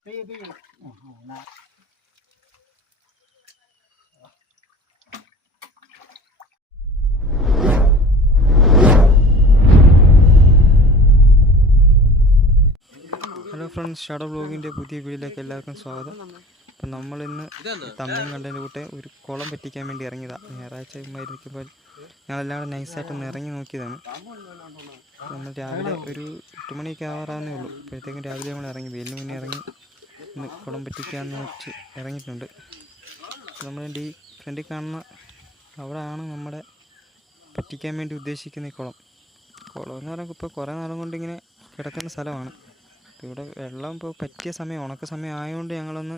Hello friends shadow ബ്ലോഗിന്റെ പുതിയ വീഡിയോയിലേക്ക് എല്ലാവർക്കും സ്വാഗതം. അപ്പം നമ്മളിന്ന് തമ്മിൽ കണ്ടതിന്റെ കൂട്ടെ ഒരു കുളം പറ്റിക്കാൻ വേണ്ടി ഇറങ്ങിയതാണ് ഞായറാഴ്ച ഇരിക്കുമ്പോൾ ഞങ്ങളെല്ലാം നൈസായിട്ടൊന്ന് ഇറങ്ങി നോക്കിയതാണ്. നമ്മൾ രാവിലെ ഒരു എട്ട് മണിയൊക്കെ ആവാറാന്നേ ഉള്ളൂ. അപ്പോഴത്തേക്കും രാവിലെ നമ്മൾ ഇറങ്ങി വെയിലിന് മുന്നേ ഇറങ്ങി. ഇന്ന് കുളം പറ്റിക്കാമെന്ന് വെച്ച് ഇറങ്ങിയിട്ടുണ്ട്. നമ്മൾ നമ്മളതിന്റെ ഈ ഫ്രണ്ടിൽ കാണുന്ന അവിടെയാണ് നമ്മുടെ പറ്റിക്കാൻ വേണ്ടി ഉദ്ദേശിക്കുന്ന ഈ കുളം. കുളം എന്ന് പറയുമ്പോൾ ഇപ്പോൾ കുറേ നാളും കൊണ്ട് ഇങ്ങനെ കിടക്കുന്ന സ്ഥലമാണ്. ഇവിടെ വെള്ളം ഇപ്പോൾ പറ്റിയ സമയം ഉണക്ക സമയം ആയതുകൊണ്ട് ഞങ്ങളൊന്ന്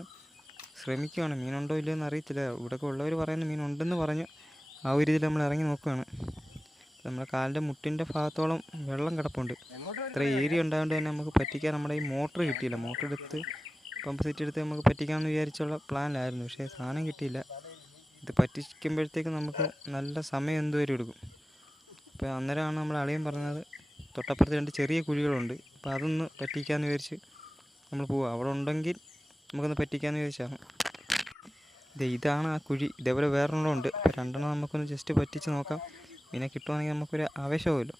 ശ്രമിക്കുകയാണ് മീനുണ്ടോ ഇല്ലയോ എന്ന് അറിയത്തില്ല. ഇവിടെയൊക്കെ ഉള്ളവർ പറയുന്നു മീനുണ്ടെന്ന് പറഞ്ഞു ആ ഒരു രീതിയിൽ നമ്മൾ ഇറങ്ങി നോക്കുകയാണ് നമ്മുടെ കാലിന്റെ മുട്ടിന്റെ ഭാഗത്തോളം വെള്ളം കിടപ്പുണ്ട്. ഇത്ര ഏരിയ ഉണ്ടായതുകൊണ്ട് തന്നെ നമുക്ക് പറ്റിക്കാൻ നമ്മുടെ ഈ മോട്ടർ കിട്ടിയില്ല. മോട്ടർ എടുത്ത് പമ്പ് സെറ്റ് എടുത്ത് നമുക്ക് പറ്റിക്കാമെന്ന് വിചാരിച്ചുള്ള പ്ലാനിലായിരുന്നു പക്ഷേ സാധനം കിട്ടിയില്ല. ഇത് പറ്റിക്കുമ്പോഴത്തേക്ക് നമുക്ക് നല്ല സമയം എന്തുവരെ എടുക്കും? അപ്പോൾ അന്നേരമാണ് നമ്മൾ അളിയൻ പറഞ്ഞത് തൊട്ടപ്പുറത്ത് രണ്ട് ചെറിയ കുഴികളുണ്ട്. അപ്പോൾ അതൊന്ന് പറ്റിക്കാമെന്ന് വിചാരിച്ച് നമ്മൾ പോവുക അവിടെ ഉണ്ടെങ്കിൽ നമുക്കൊന്ന് പറ്റിക്കാമെന്ന് വിചാരിച്ചാണ്. ദേ ഇതാണ് ആ കുഴി. ഇതേപോലെ വേറൊരെണ്ണം ഉണ്ട് അപ്പോൾ രണ്ടെണ്ണം നമുക്കൊന്ന് ജസ്റ്റ് പറ്റിച്ച് നോക്കാം. മീനെ കിട്ടുവാണെങ്കിൽ നമുക്കൊരു ആവേശമാവുമല്ലോ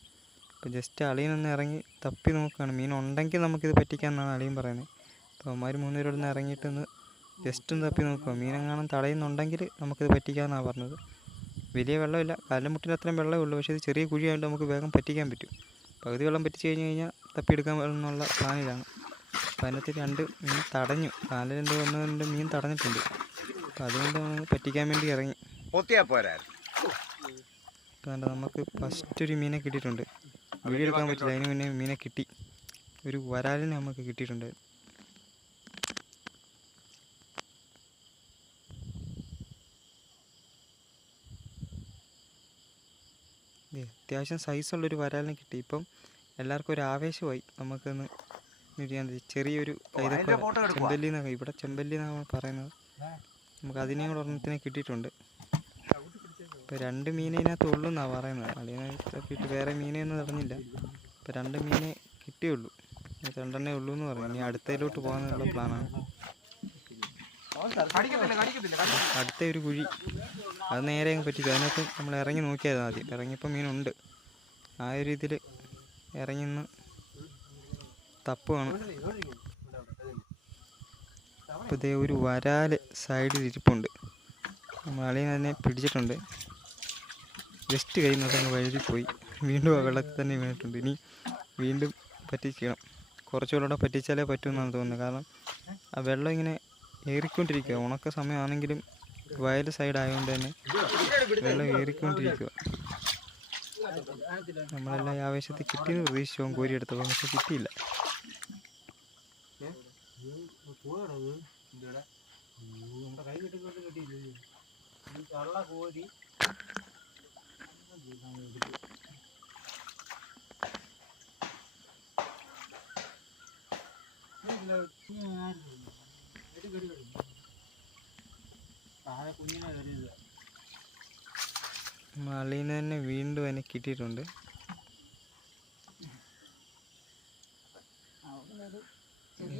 അപ്പോൾ ജസ്റ്റ് അളിയനൊന്ന് ഇറങ്ങി തപ്പി നോക്കുകയാണ് മീൻ ഉണ്ടെങ്കിൽ നമുക്കിത് പറ്റിക്കാമെന്നാണ് അളിയൻ പറയുന്നത്. അപ്പോൾ അവന്മാർ മൂന്നുപേരോട് ഒന്ന് ഇറങ്ങിയിട്ടൊന്ന് ജസ്റ്റ് ഒന്ന് തപ്പി നോക്കുക. മീനെങ്ങാനും തടയുന്നുണ്ടെങ്കിൽ നമുക്കിത് പറ്റിക്കാമെന്നാണ് പറഞ്ഞത്. വലിയ വെള്ളമില്ല. കാലം മുട്ടിന് അത്രയും വെള്ളമേ ഉള്ളൂ. പക്ഷേ ഇത് ചെറിയ കുഴിയായതുകൊണ്ട് നമുക്ക് വേഗം പറ്റിക്കാൻ പറ്റും. പകുതി വെള്ളം പറ്റിച്ച് കഴിഞ്ഞ് കഴിഞ്ഞാൽ തപ്പിയെടുക്കാൻ എന്നുള്ള പ്ലാനിലാണ്. അപ്പോൾ അതിനകത്ത് രണ്ട് മീൻ തടഞ്ഞു. നാല് രണ്ട് ഒന്ന് രണ്ട് മീൻ തടഞ്ഞിട്ടുണ്ട്. അപ്പോൾ അതുകൊണ്ട് നമ്മൾ പറ്റിക്കാൻ വേണ്ടി ഇറങ്ങി. അപ്പോൾ നമുക്ക് ഫസ്റ്റ് ഒരു മീനെ കിട്ടിയിട്ടുണ്ട്. വീഡിയോ എടുക്കാൻ പറ്റില്ല. അതിന് മുന്നേ മീനെ കിട്ടി. ഒരു വരാലിനെ നമുക്ക് കിട്ടിയിട്ടുണ്ട്. അത്യാവശ്യം സൈസുള്ളൊരു വരാലിനെ കിട്ടി. ഇപ്പം എല്ലാവർക്കും ഒരു ആവേശമായി നമുക്കൊന്ന് ചെയ്യാൻ ചെറിയൊരു ചെമ്പല്ലി എന്നൊക്കെ ഇവിടെ ചെമ്പല്ലി എന്നാണ് പറയുന്നത്. നമുക്ക് അതിനെയും കൂടെ ഒരെണ്ണത്തിനെ കിട്ടിയിട്ടുണ്ട്. ഇപ്പോൾ രണ്ട് മീനെ ഇതിനകത്ത് ഉള്ളൂ എന്നാണ് പറയുന്നത് അതിനകത്ത് വേറെ മീനെയൊന്നും തടഞ്ഞില്ല ഇപ്പോൾ രണ്ട് മീനെ കിട്ടിയുള്ളൂ. രണ്ടെണ്ണേ ഉള്ളൂ എന്ന് പറഞ്ഞു ഇനി അടുത്തതിലോട്ട് പോകാനുള്ള പ്ലാനാണ്. അടുത്ത ഒരു കുഴി. അത് നേരെ അങ്ങ് പറ്റിച്ചു അതിനകത്ത് നമ്മൾ ഇറങ്ങി നോക്കിയത് ആദ്യം. ഇറങ്ങിയപ്പോൾ മീനുണ്ട്. ആ ഒരു ഇതിൽ ഇറങ്ങി നിന്ന് തപ്പുവാണ്. അപ്പോൾ ഇതേ ഒരു വരാൽ സൈഡിൽ ഇരിപ്പുണ്ട്. അളിയൻ അതിനെ പിടിച്ചിട്ടുണ്ട്. ജസ്റ്റ് കൈ അങ്ങ് വഴുതി പോയി. വീണ്ടും ആ വെള്ളത്തിൽ തന്നെ വീണിട്ടുണ്ട്. ഇനി വീണ്ടും പറ്റിക്കണം. കുറച്ചുകൂടെ പറ്റിച്ചാലേ പറ്റുമെന്നാണ് തോന്നുന്നത്. കാരണം ആ വെള്ളം ഇങ്ങനെ ഏറിക്കൊണ്ടിരിക്കുക ഉണക്ക സമയമാണെങ്കിലും വയൽ സൈഡ് ആയതുകൊണ്ട് തന്നെ വെള്ളം ഏറിക്കൊണ്ടിരിക്കുക നമ്മളെല്ലാം ആവേശത്തിൽ കിട്ടിയെന്ന് പ്രതീക്ഷിച്ചു കോരിയെടുത്തപ്പോൾ പക്ഷെ കിട്ടിയില്ല. മളീനെ തന്നെ വീണ്ടും അതിനെ കിട്ടിയിട്ടുണ്ട്.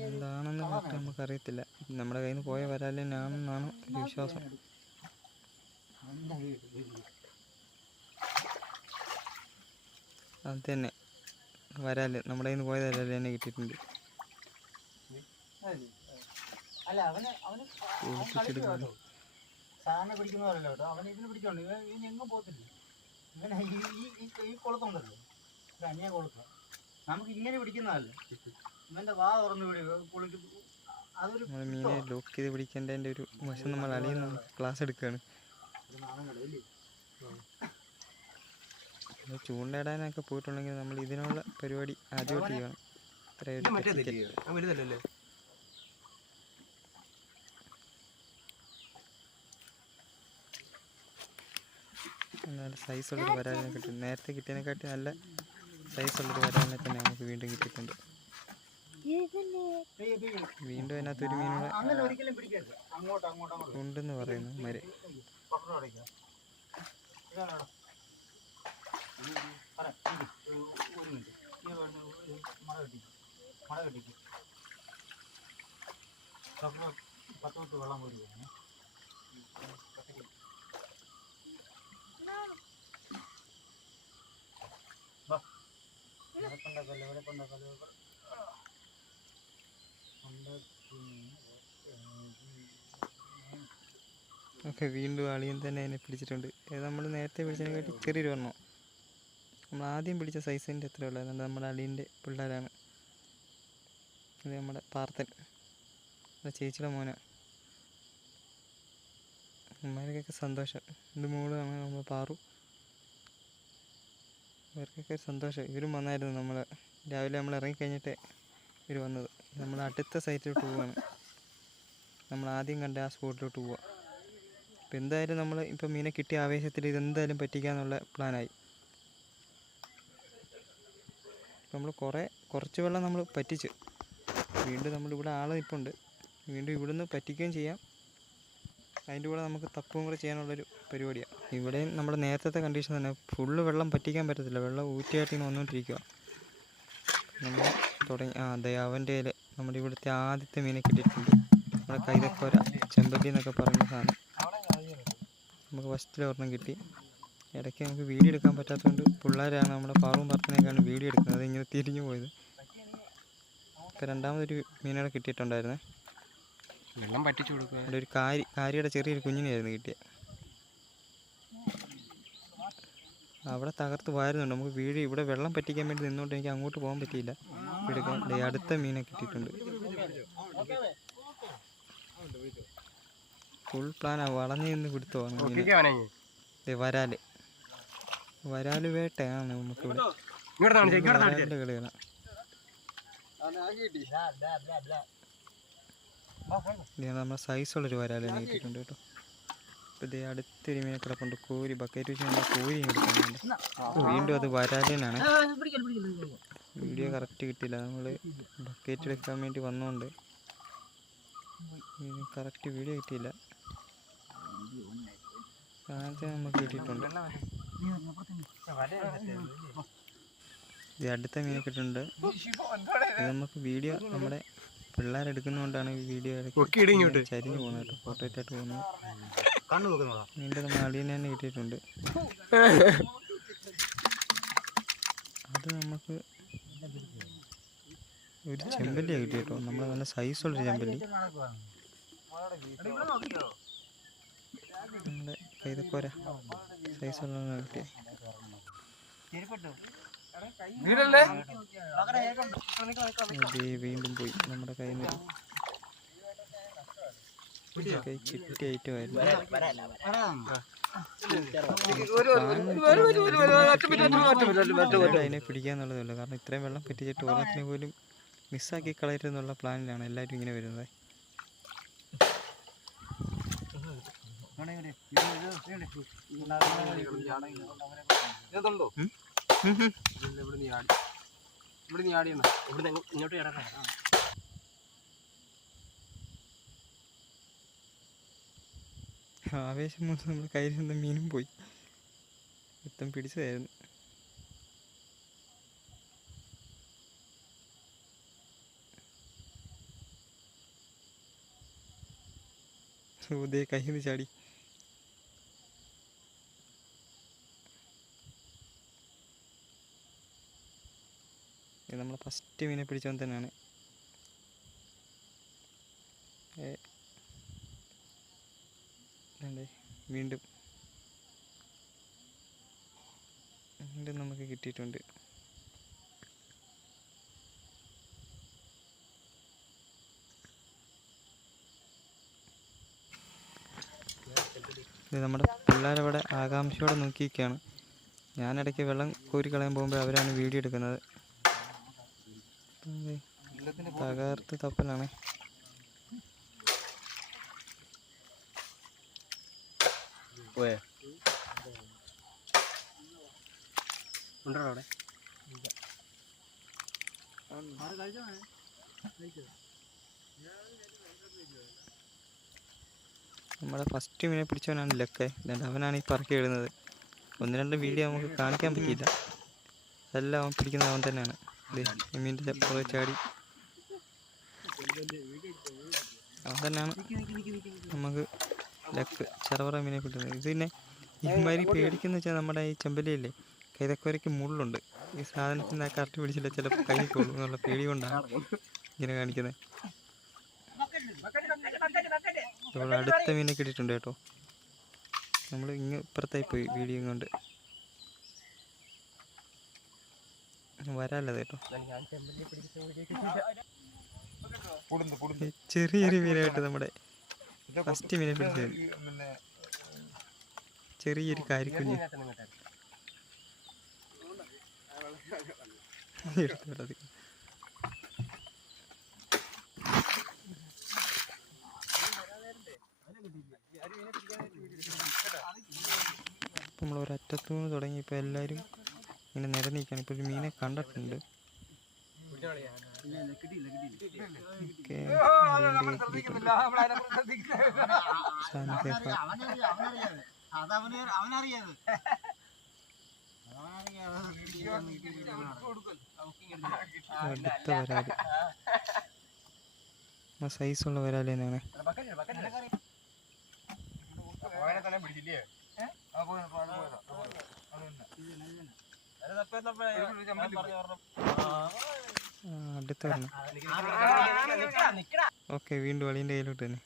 എന്താണെന്ന് കറക്റ്റ് നമുക്കറിയത്തില്ല. നമ്മുടെ കയ്യിൽ നിന്ന് പോയ വരാൽ തന്നെയാണെന്നാണ് വിശ്വാസം. അത് തന്നെ. വരാൽ നമ്മുടെ കയ്യിൽ നിന്ന് പോയ വരാൽ തന്നെ കിട്ടിയിട്ടുണ്ട്. ഒളിപ്പിച്ചെടുക്കുന്നു സാധനം പിടിക്കുന്നതല്ലോ കേട്ടോ. അവൻ ഇതിന് പിടിച്ചോണ്ട് ഇവൻ ഇനി എങ്ങും പോകത്തില്ല. ഇവൻ ഈ ഈ ഈ- കുളത്തുണ്ടല്ലോ. ഇത് അന്യ കുളത്ത്. നമുക്ക് ഇങ്ങനെ പിടിക്കുന്നതല്ലേ ഇവന്റെ വാ തുറന്നു വിടുക കുളിക്ക് അതൊരു മീനെ ലോക്ക് ചെയ്ത് പിടിക്കേണ്ടതിന്റെ ഒരു വശം നമ്മൾ അളിയുന്ന ക്ലാസ് എടുക്കുകയാണ് ചൂണ്ടയിടാനൊക്കെ പോയിട്ടുണ്ടെങ്കിൽ നമ്മൾ ഇതിനുള്ള പരിപാടി ആദ്യമായിട്ട് ചെയ്യണം. ഇത്രയൊരു നല്ല സൈസുള്ളൊരു വരാലിനെ കിട്ടും. നേരത്തെ കിട്ടിയതിനെക്കാട്ടി നല്ല സൈസുള്ളൊരു വരാലിനെ തന്നെ നമുക്ക് വീണ്ടും കിട്ടിയിട്ടുണ്ട്. വീണ്ടും അതിനകത്ത് ഒരു മീനുടെ ഉണ്ടെന്ന് പറയുന്നു മര. പട്ടണം അടയ്ക്കാം ഇതാണോ പറ ഇരി. ഒരു ഒരു മിനിറ്റ് ഈ ഒരു- ഒരു മട കെട്ടിക്കും മട കെട്ടിക്കും അപ്പോൾ പത്ത് പത്ത് വെള്ളം പോയി പോകുന്നു ഇവിടെ കൊണ്ടാക്കല്ലേ? ഇവിടെ കൊണ്ടാക്കല്ലേ? ഓക്കെ വീണ്ടും അളിയൻ തന്നെ അതിനെ പിടിച്ചിട്ടുണ്ട്. അത് നമ്മൾ നേരത്തെ പിടിച്ചതിനെക്കാട്ടി ചെറിയൊരു വരണം നമ്മൾ ആദ്യം പിടിച്ച സൈസിന്റെ എത്ര ഉള്ളത് അതുകൊണ്ട് നമ്മുടെ അളിയന്റെ പിള്ളേരാണ്. ഇത് നമ്മുടെ പാർത്തൻ നമ്മുടെ ചേച്ചിയുടെ മോന. അമ്മമാർക്കൊക്കെ സന്തോഷം. ഇത് മോൾ നമ്മൾ പാറു. ഇവർക്കൊക്കെ സന്തോഷം. ഇവരും വന്നായിരുന്നു നമ്മൾ രാവിലെ നമ്മൾ ഇറങ്ങിക്കഴിഞ്ഞിട്ട് ഇവർ വന്നത്. നമ്മൾ അടുത്ത സൈറ്റിലോട്ട് പോവാണ്. നമ്മൾ ആദ്യം കണ്ട ആ സ്പോട്ടിലോട്ട് പോവാം. ഇപ്പം എന്തായാലും നമ്മൾ ഇപ്പം മീനെ കിട്ടിയ ആവേശത്തിൽ ഇതെന്തായാലും പറ്റിക്കാന്നുള്ള പ്ലാനായി. നമ്മൾ കുറേ കുറച്ച് വെള്ളം നമ്മൾ പറ്റിച്ച്. വീണ്ടും നമ്മളിവിടെ ആൾ നിൽപ്പുണ്ട് വീണ്ടും ഇവിടുന്ന് പറ്റിക്കുകയും ചെയ്യാം. അതിന്റെ കൂടെ നമുക്ക് തപ്പും കൂടെ ചെയ്യാനുള്ളൊരു പരിപാടിയാണ് ഇവിടെയും നമ്മുടെ നേരത്തെ കണ്ടീഷൻ തന്നെ ഫുള്ള് വെള്ളം പറ്റിക്കാൻ പറ്റത്തില്ല. വെള്ളം ഊറ്റിയായിട്ട് ഇങ്ങനെ വന്നുകൊണ്ടിരിക്കുക നമ്മൾ തുടങ്ങി ആ അതെ അവന്റെ ഇല നമ്മുടെ ഇവിടുത്തെ ആദ്യത്തെ മീനെ കിട്ടിയിട്ടുണ്ട്. നമ്മുടെ കൈതക്കോര ചെമ്പല്ലി എന്നൊക്കെ പറയുന്ന സാധനം. നമുക്ക് ഫസ്റ്റിൽ ഒരെണ്ണം കിട്ടി. ഇടയ്ക്ക് നമുക്ക് വീഡിയോ എടുക്കാൻ പറ്റാത്തതുകൊണ്ട് പിള്ളേരാണ് നമ്മുടെ പാറും പറഞ്ഞേക്കാണ് വീഡിയോ എടുക്കുന്നത്. അതിങ്ങനെ തിരിഞ്ഞു പോയത്. ഇപ്പം രണ്ടാമതൊരു മീനുകളെ കിട്ടിയിട്ടുണ്ടായിരുന്നേ. വെള്ളം പറ്റിച്ചു കൊടുക്കുക. അവിടെ ഒരു കാരി കാരിയുടെ ചെറിയൊരു കുഞ്ഞിനെയായിരുന്നു കിട്ടിയത് അവിടെ തകർത്ത് വാരുന്നുണ്ട്. നമുക്ക് വീട് ഇവിടെ വെള്ളം പറ്റിക്കാൻ വേണ്ടി നിന്നോണ്ട് എനിക്ക് അങ്ങോട്ട് പോകാൻ പറ്റിയില്ല. എടുക്കാൻ ദേ അടുത്ത മീനെ കിട്ടിയിട്ടുണ്ട്. ഫുൾ പ്ലാനാ വളഞ്ഞു നിന്ന് പിടുത്തോ വരാൽ. വരാൽ വേട്ടയാണ് നമുക്ക് ഇവിടെ. ഇങ്ങോട്ട് കാണിച്ചേ ഇങ്ങോട്ട് കാണിച്ചേ. വരാലിന്റെ കളികളാണ് ഇത് നമ്മുടെ സൈസുള്ളൊരു വരാൽ തന്നെ കിട്ടിയിട്ടുണ്ട് കേട്ടോ. ഇപ്പം ഇതേ അടുത്തൊരു മീനെ കിടപ്പുണ്ട്. കോരി ബക്കറ്റ് വെച്ച് നമ്മൾ കോരി എടുക്കുന്നുണ്ട്. വീണ്ടും അത് വരാലിനാണ്. വീഡിയോ കറക്റ്റ് കിട്ടിയില്ല. നമ്മൾ ബക്കറ്റ് എടുക്കാൻ വേണ്ടി വന്നുകൊണ്ട് കറക്റ്റ് വീഡിയോ കിട്ടിയില്ല. ആദ്യം നമുക്ക് കിട്ടിയിട്ടുണ്ട്. ഇത് അടുത്ത മീനെ കിട്ടിയിട്ടുണ്ട്. ഇത് നമുക്ക് വീഡിയോ നമ്മുടെ പിള്ളേരെടുക്കുന്നതുകൊണ്ടാണ് ഈ വീഡിയോ. ചരിഞ്ഞു പോകുന്നത് കേട്ടോ. ആയിട്ട് പോകുന്നത്. നിന്റെ അളിയനെ തന്നെ കിട്ടിയിട്ടുണ്ട്. അത് നമുക്ക് ഒരു ചെമ്പല്ലിയാണ് കിട്ടി കേട്ടോ നമ്മൾ നല്ല സൈസുള്ളൊരു ചെമ്പല്ലി. നമ്മുടെ കൈതക്കോര സൈസുള്ള കിട്ടിയ വീടല്ലേ? വീണ്ടും പോയി. നമ്മുടെ കയ്യിൽ നിന്ന് അതിനെ പിടിക്കാന്നുള്ളതല്ല കാരണം ഇത്രയും വെള്ളം പറ്റിച്ചിട്ട് ഒരെണ്ണത്തിനെ പോലും മിസ്സാക്കി കളയരുതെന്നുള്ള പ്ലാനിലാണ് എല്ലാവരും ഇങ്ങനെ വരുന്നത്. ഇതുണ്ടോ? ഇങ്ങോട്ട് ആവേശം മൂലം നമ്മൾ കയ്യിൽ നിന്ന് മീനും പോയി. മൊത്തം പിടിച്ചതായിരുന്നു. ദേ കയ്യിൽ ചാടി. ഫസ്റ്റ് മീനെ പിടിച്ചവൻ തന്നെയാണ്. വീണ്ടും. വീണ്ടും നമുക്ക് കിട്ടിയിട്ടുണ്ട്. ഇത് നമ്മുടെ പിള്ളേരവിടെ ആകാംക്ഷയോടെ നോക്കിയിരിക്കുകയാണ്. ഞാനിടയ്ക്ക് വെള്ളം കോരി കളയാൻ പോകുമ്പോൾ അവരാണ് വീഡിയോ എടുക്കുന്നത്. തകർത്ത് തപ്പലാണ്. പോയേ? നമ്മുടെ ഫസ്റ്റ് മീനെ പിടിച്ചവനാണ് ലക്കെ. അവനാണ് ഈ പറക്കി ഇടുന്നത്. ഒന്ന് രണ്ട് വീഡിയോ നമുക്ക് കാണിക്കാൻ പറ്റിയില്ല. അതെല്ലാം അവൻ പിടിക്കുന്നത് അവൻ തന്നെയാണ്. മീനിന്റെ പുറകെ ചാടി. അതന്നെയാണ് നമുക്ക് ലക്ക് ചെറുപറ മീനെ കിട്ടുന്നത്. ഇത് പിന്നെ ഇമാതിരി പേടിക്കുന്ന വെച്ചാൽ നമ്മുടെ ഈ ചെമ്പലിയല്ലേ കൈതക്കോരയ്ക്ക് മുള്ളുണ്ട് ഈ സാധനത്തിന് കറക്റ്റ് പിടിച്ചില്ല ചിലപ്പോൾ കൈ കൊള്ളും എന്നുള്ള പേടി കൊണ്ടാണ് ഇങ്ങനെ കാണിക്കുന്നത് ഇവിടെ അടുത്ത മീനെ കിട്ടിയിട്ടുണ്ട് കേട്ടോ. നമ്മൾ ഇങ്ങ് ഇപ്പുറത്തായി പോയി വീഡിയോ കൊണ്ട്. വരാല്ലത് കേട്ടോ. ചെറിയൊരു മീനായിട്ട് നമ്മുടെ ഫസ്റ്റ് മീനെ പിടിച്ചത്. ചെറിയൊരു കാര്യക്കുഞ്ഞ്. എടുത്ത് ഒരറ്റത്തു നിന്ന് തുടങ്ങി ഇപ്പം എല്ലാവരും ഇങ്ങനെ നിരന്നിരിക്കുകയാണ്. ഇപ്പോൾ ഒരു മീനെ കണ്ടിട്ടുണ്ട്. അടുത്ത വരാൽ. ആ സൈസുള്ള വരാൽ തന്നെയാണ് പിടിച്ചില്ലേ? അടുത്ത വരണം ഓക്കെ വീണ്ടും അളീന്റെ കയ്യിലോട്ട് തന്നെ.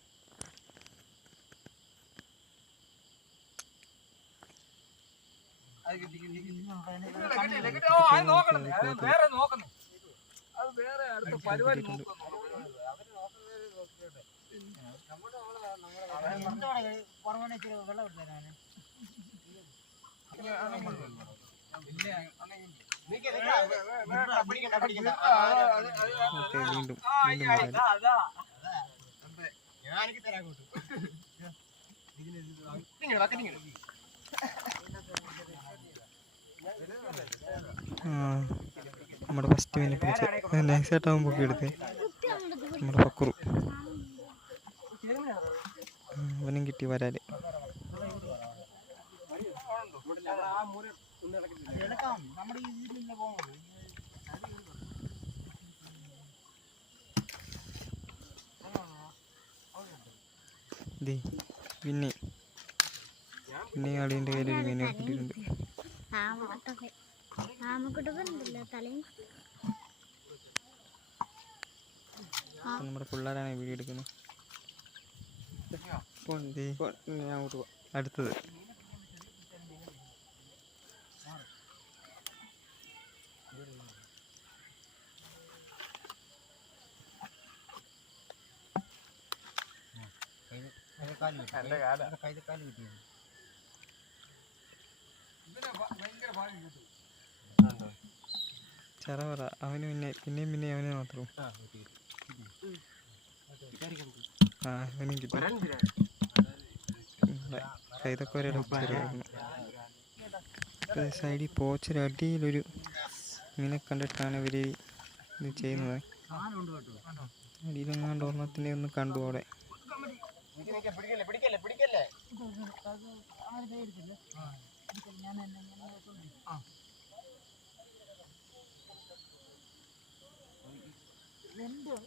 വെള്ളം ഓക്കെ വീണ്ടും വീണ്ടും വരാൽ ഞാനെനിക്ക് തരാൻ നമ്മുടെ ഫസ്റ്റ് മീനെ പിടിച്ച്. നൈസായിട്ടാകുമ്പോൾ പൊക്കി എടുത്ത്. നമ്മുടെ പക്കുറു അവനും കിട്ടി വരാൽ എടുക്കാം നമ്മുടെ ഈ ഇതിലില്ല പോകുന്നത് ദേ പിന്നെ പിന്നെ അളീന്റെ കയ്യിൽ ഒരു മീനെ കിട്ടിയിട്ടുണ്ട് നമ്മുടെ പിള്ളേരാണ് വീഡിയോ എടുക്കുന്നത്. ദേ, അടുത്തത്. കൈതക്കാൽ കൈതക്കാൽ കിട്ടിയത് ചെറവറ അവന് പിന്നെ പിന്നെയും പിന്നെ അവന് മാത്രം. ആ അവനും കിട്ടി. ഇതൊക്കെ ചെറിയായിരുന്നു സൈഡിൽ പോച്ചൊരു അടിയിലൊരു മീനെ കണ്ടിട്ടാണ് ഇവർ ഇത് ചെയ്യുന്നത്. അടിയിലെങ്ങാണ്ട് ഒരെണ്ണത്തിനെ ഒന്ന് കണ്ടു അവിടെ. പിടിക്കല്ലേ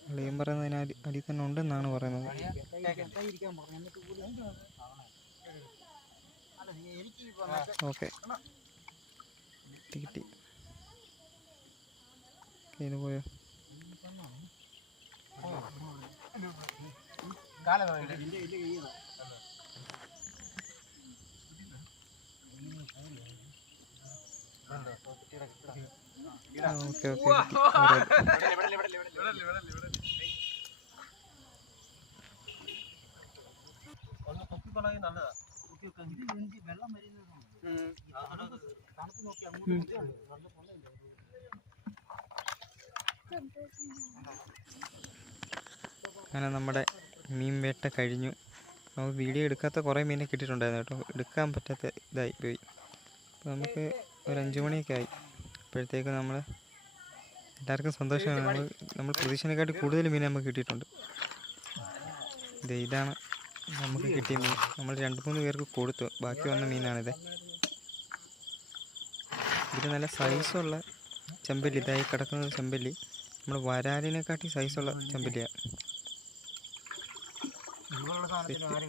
പിടിക്കല്ലേ പറയുന്നത് അതിന് അടി തന്നെ ഉണ്ടെന്നാണ് പറയുന്നത്. ഓക്കെ. കിട്ടി കയ്യിൽ പോയോ? ആ അങ്ങനെ നമ്മുടെ മീൻ വേട്ട കഴിഞ്ഞു. നമുക്ക് വീഡിയോ എടുക്കാത്ത കുറേ മീനെ കിട്ടിയിട്ടുണ്ടായിരുന്നു കേട്ടോ. എടുക്കാൻ പറ്റാത്ത ഇതായി പോയി. അപ്പോൾ നമുക്ക് ഒരു അഞ്ച് മണിയൊക്കെ ആയി. അപ്പോഴത്തേക്ക് നമ്മൾ എല്ലാവർക്കും സന്തോഷമാണ്. നമ്മൾ നമ്മൾ പ്രതീക്ഷനെക്കാട്ടി കൂടുതൽ മീൻ നമുക്ക് കിട്ടിയിട്ടുണ്ട്. ഇത് ഇതാണ് നമുക്ക് കിട്ടിയ മീൻ. നമ്മൾ രണ്ട് മൂന്ന് പേർക്ക് കൊടുത്തു. ബാക്കി വന്ന മീനാണിത്. ഇത് നല്ല സൈസുള്ള ചെമ്പല്ലി. ഇതായി കിടക്കുന്ന ചെമ്പല്ലി നമ്മൾ വരാലിനെക്കാട്ടി സൈസുള്ള ചെമ്പല്ലിയാണ്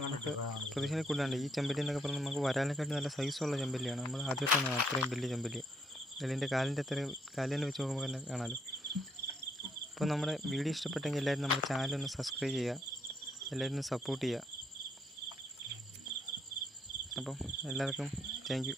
നമുക്ക് പ്രതീക്ഷനെ കൂടാണ്ട് ഈ ചെമ്പല്ലി എന്നൊക്കെ പറഞ്ഞാൽ നമുക്ക് വരാലിനെക്കാട്ടി നല്ല സൈസുള്ള ചെമ്പല്ലിയാണ്. നമ്മൾ ആദ്യമായിട്ടാണ് അത്രയും വലിയ ചെമ്പല്ലി. അതിന്റെ കാലിന്റെ അത്രയും കാലിനെ വെച്ച് നോക്കുമ്പോൾ തന്നെ കാണാമല്ലോ. അപ്പോൾ നമ്മുടെ വീഡിയോ ഇഷ്ടപ്പെട്ടെങ്കിൽ എല്ലാവരും നമ്മുടെ ചാനൽ ഒന്ന് സബ്സ്ക്രൈബ് ചെയ്യുക. എല്ലാവരും സപ്പോർട്ട് ചെയ്യുക. അപ്പം എല്ലാവർക്കും താങ്ക്